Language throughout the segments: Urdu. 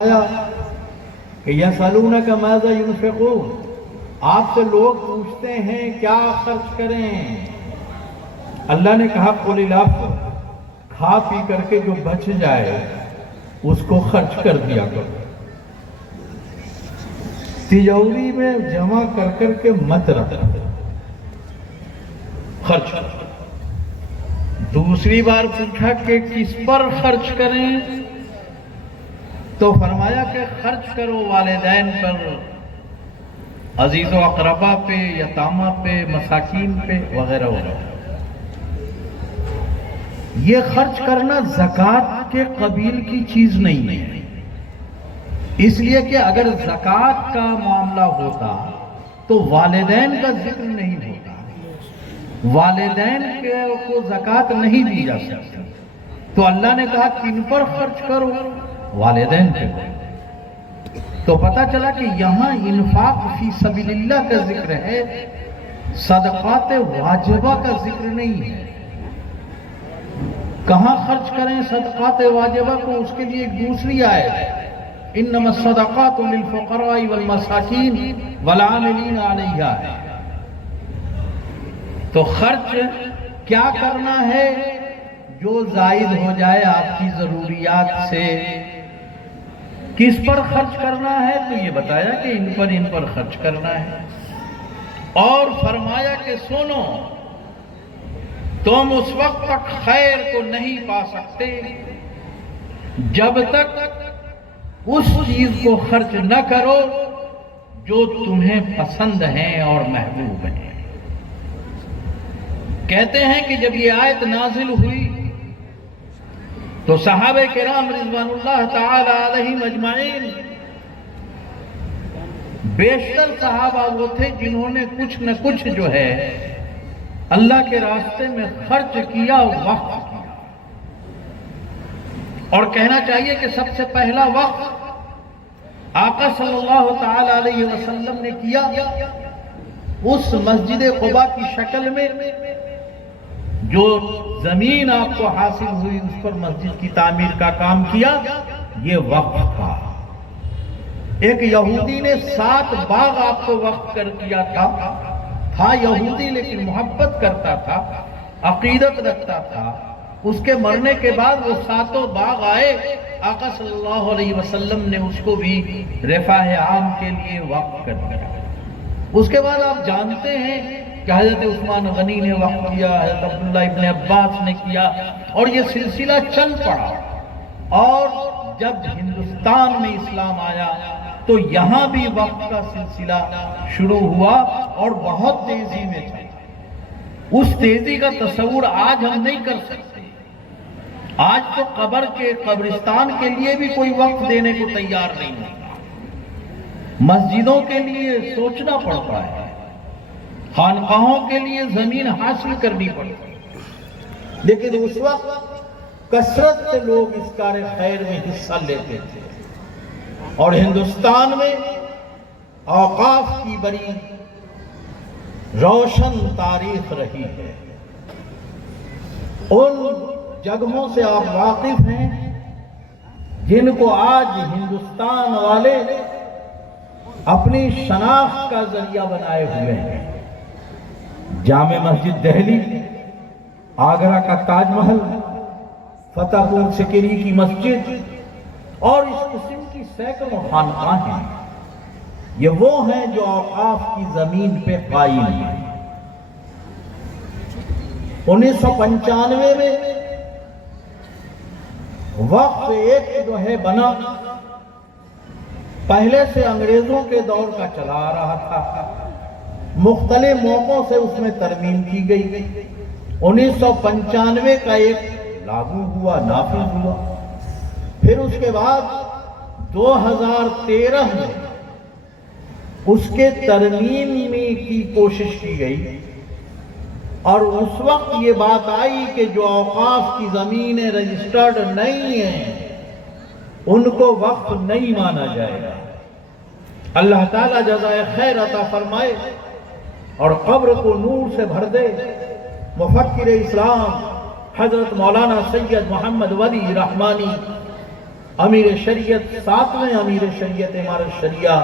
کہ یسألونک ماذا ينفقون، آپ سے لوگ پوچھتے ہیں کیا خرچ کریں۔ اللہ نے کہا قل العفو، کھا پی کر کے جو بچ جائے اس کو خرچ کر دیا کرو، تجوری میں جمع کر کر کے مت رکھو، خرچ کرو۔ دوسری بار پوچھا کہ کس پر خرچ کریں، تو فرمایا کہ خرچ کرو والدین پر، عزیز و اقربا پہ، یتامہ پہ، مساکین پہ وغیرہ وغیرہ۔ یہ خرچ کرنا زکوٰۃ کے قبیل کی چیز نہیں ہے، اس لیے کہ اگر زکوٰۃ کا معاملہ ہوتا تو والدین کا ذکر نہیں ہوتا، والدین کو زکوٰۃ نہیں دی جا سکتی، تو اللہ نے کہا کن پر خرچ کرو، والدین پہ۔ تو پتہ چلا کہ یہاں انفاق فی سبیل اللہ کا ذکر ہے، صدقات واجبہ کا ذکر نہیں ہے۔ کہاں خرچ کریں صدقات واجبہ کو، اس کے لیے ایک دوسری آیت ہے، انما الصدقات للفقراء والمساکین والعاملین علیہا۔ تو خرچ کیا کرنا ہے؟ جو زائد ہو جائے آپ کی ضروریات سے۔ کس پر خرچ کرنا ہے؟ تو یہ بتایا کہ ان پر خرچ کرنا ہے، اور فرمایا کہ سنو، تم اس وقت تک خیر کو نہیں پا سکتے جب تک اس چیز کو خرچ نہ کرو جو تمہیں پسند ہیں اور محبوب ہیں۔ کہتے ہیں کہ جب یہ آیت نازل ہوئی تو صحابہ کرام رضوان اللہ تعالی علیہم اجمعین، بیشتر صحابہ وہ تھے جنہوں نے کچھ نہ کچھ جو ہے اللہ کے راستے میں خرچ کیا، وقت کیا۔ اور کہنا چاہیے کہ سب سے پہلا وقت آقا صلی اللہ تعالی علیہ وسلم نے کیا اس مسجد قباء کی شکل میں، جو زمین آپ کو حاصل ہوئی اس پر مسجد کی تعمیر کا کام کیا، یہ وقف تھا۔ ایک یہودی نے 7 باغ آپ کو وقف کر دیا تھا یہودی، لیکن محبت کرتا تھا، عقیدت رکھتا تھا۔ اس کے مرنے کے بعد وہ 7 باغ آئے، آقا صلی اللہ علیہ وسلم نے اس کو بھی رفاہ عام کے لیے وقف کر دیا۔ اس کے بعد آپ جانتے ہیں کہ حضرت عثمان غنی نے وقف کیا، حضرت عبداللہ ابن عباس نے کیا، اور یہ سلسلہ چل پڑا۔ اور جب ہندوستان میں اسلام آیا تو یہاں بھی وقف کا سلسلہ شروع ہوا، اور بہت تیزی میں چلا۔ اس تیزی کا تصور آج ہم نہیں کر سکتے۔ آج تو قبرستان کے لیے بھی کوئی وقف دینے کو تیار نہیں ہوتا، مسجدوں کے لیے سوچنا پڑتا ہے، خانقاہوں کے لیے زمین حاصل کرنی پڑتی ہے۔ لیکن اس وقت کثرت سے لوگ اس کار خیر میں حصہ لیتے تھے، اور ہندوستان میں اوقاف کی بڑی روشن تاریخ رہی ہے۔ ان جگہوں سے آپ واقف ہیں جن کو آج ہندوستان والے اپنی شناخت کا ذریعہ بنائے ہوئے ہیں۔ جامع مسجد دہلی، آگرہ کا تاج محل، فتح پور سکری کی مسجد، اور اس قسم کی سینکڑوں خانقاہیں ہیں۔ یہ وہ ہیں جو اوقاف کی زمین پہ قائم ہیں۔ 1995 میں وقف ایک جو ہے بنا، پہلے سے انگریزوں کے دور کا چلا آ رہا تھا، مختلف موقعوں سے اس میں ترمیم کی گئی۔ 1995 کا ایک لاگو ہوا، نافذ ہوا۔ پھر اس کے بعد 2013 میں اس کے ترمیم کی کوشش کی گئی، اور اس وقت یہ بات آئی کہ جو اوقاف کی زمینیں رجسٹرڈ نہیں ہیں ان کو وقف نہیں مانا جائے گا۔ اللہ تعالیٰ جزائے خیر عطا فرمائے اور قبر کو نور سے بھر دے۔ مفکر اسلام حضرت مولانا سید محمد ولی رحمانی امیر شریعت 7ویں امیر شریعت امارت شریعہ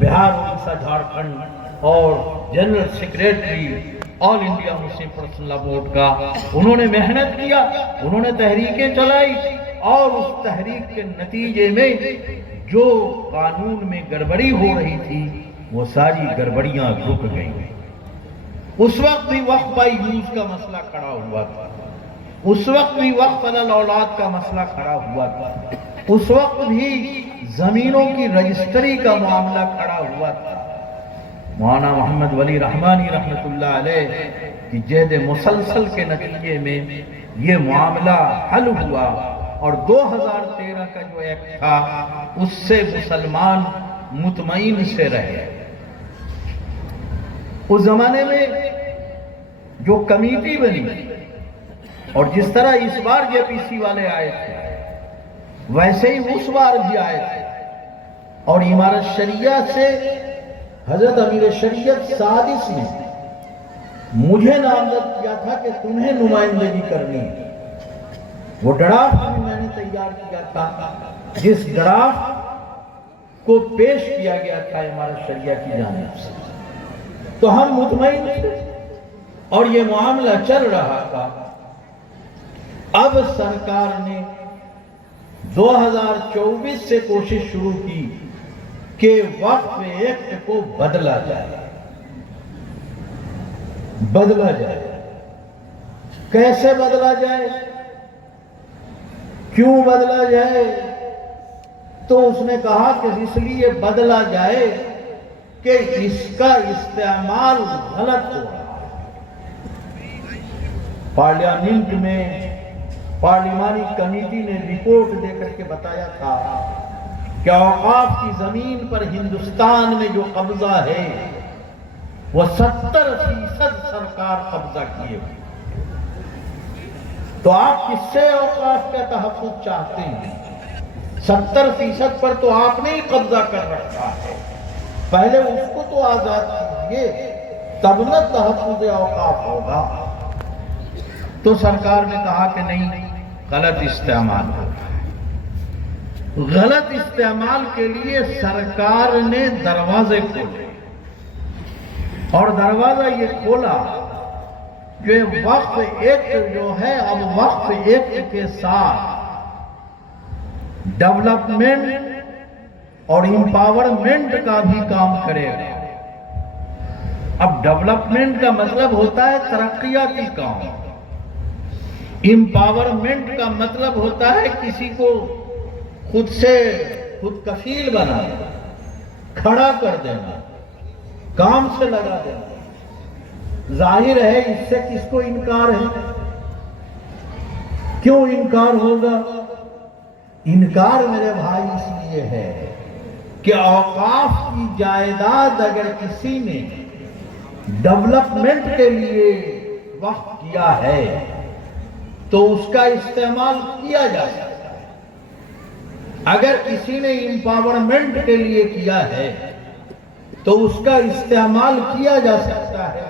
بہار اڑیسہ جھارکھنڈ اور جنرل سیکریٹری آل انڈیا مسلم پرسنل لا بورڈ کا، انہوں نے محنت کیا، انہوں نے تحریکیں چلائی، اور اس تحریک کے نتیجے میں جو قانون میں گڑبڑی ہو رہی تھی وہ ساری گڑبڑیاں رک گئیں۔ اس وقت بھی وقف بائی یوز کا مسئلہ کھڑا ہوا تھا، اس وقت بھی وقف علی الاولاد کا مسئلہ کھڑا ہوا تھا، اس وقت بھی زمینوں کی رجسٹری کا معاملہ کھڑا ہوا تھا۔ مولانا محمد ولی رحمانی رحمت اللہ علیہ کی جہد مسلسل کے نتیجے میں یہ معاملہ حل ہوا، اور 2013 کا جو ایکٹ تھا اس سے مسلمان مطمئن سے رہے۔ اس زمانے میں جو کمیٹی بنی اور جس طرح اس بار جے پی سی والے آئے تھے ویسے ہی اس بار بھی آئے تھے، اور امارت شریعہ سے حضرت امیر شریعت سادس نے مجھے نامزد کیا تھا کہ تمہیں نمائندگی کرنی ہے۔ وہ ڈرافٹ بھی میں نے تیار کیا تھا، جس ڈرافٹ کو پیش کیا گیا تھا امارت شریعہ کی جانب سے، تو ہم مطمئن تھے اور یہ معاملہ چل رہا تھا۔ اب سرکار نے 2024 سے کوشش شروع کی کہ وقف ایکٹ کو بدلا جائے۔ کیسے بدلا جائے، کیوں بدلا جائے؟ تو اس نے کہا کہ اس لیے بدلا جائے کہ اس کا استعمال غلط ہو رہا ہے۔ پارلیمنٹ میں پارلیمانی کمیٹی نے رپورٹ دے کر کے بتایا تھا کہ اوقاف کی زمین پر ہندوستان میں جو قبضہ ہے وہ 70% سرکار قبضہ کیے ہوئے۔ تو آپ کس سے اوقاف کا تحفظ چاہتے ہیں؟ 70% پر تو آپ نے ہی قبضہ کر رکھا ہے، پہلے اس کو تو آزاد کیجیے تب نہ تحفظ اوقاف ہوگا۔ تو سرکار نے کہا کہ نہیں، غلط استعمال ہوگا۔ غلط استعمال کے لیے سرکار نے دروازے کھولے، اور دروازہ یہ کھولا کہ وقف ایکٹ جو ہے اب وقف ایکٹ کے ساتھ ڈیولپمنٹ اور امپاورمنٹ کا بھی کام کرے گا۔ اب ڈیولپمنٹ کا مطلب ہوتا ہے ترقیاتی کام، امپاورمنٹ کا مطلب ہوتا ہے کسی کو خود سے خود کفیل بنانا، کھڑا کر دینا، کام سے لگا دینا۔ ظاہر ہے اس سے کس کو انکار ہے؟ کیوں انکار ہوگا؟ انکار میرے بھائی اس لیے ہے کہ اوقاف کی جائیداد اگر کسی نے ڈیولپمنٹ کے لیے وقف کیا ہے تو اس کا استعمال کیا جا سکتا ہے، اگر کسی نے امپاورمنٹ کے لیے کیا ہے تو اس کا استعمال کیا جا سکتا ہے۔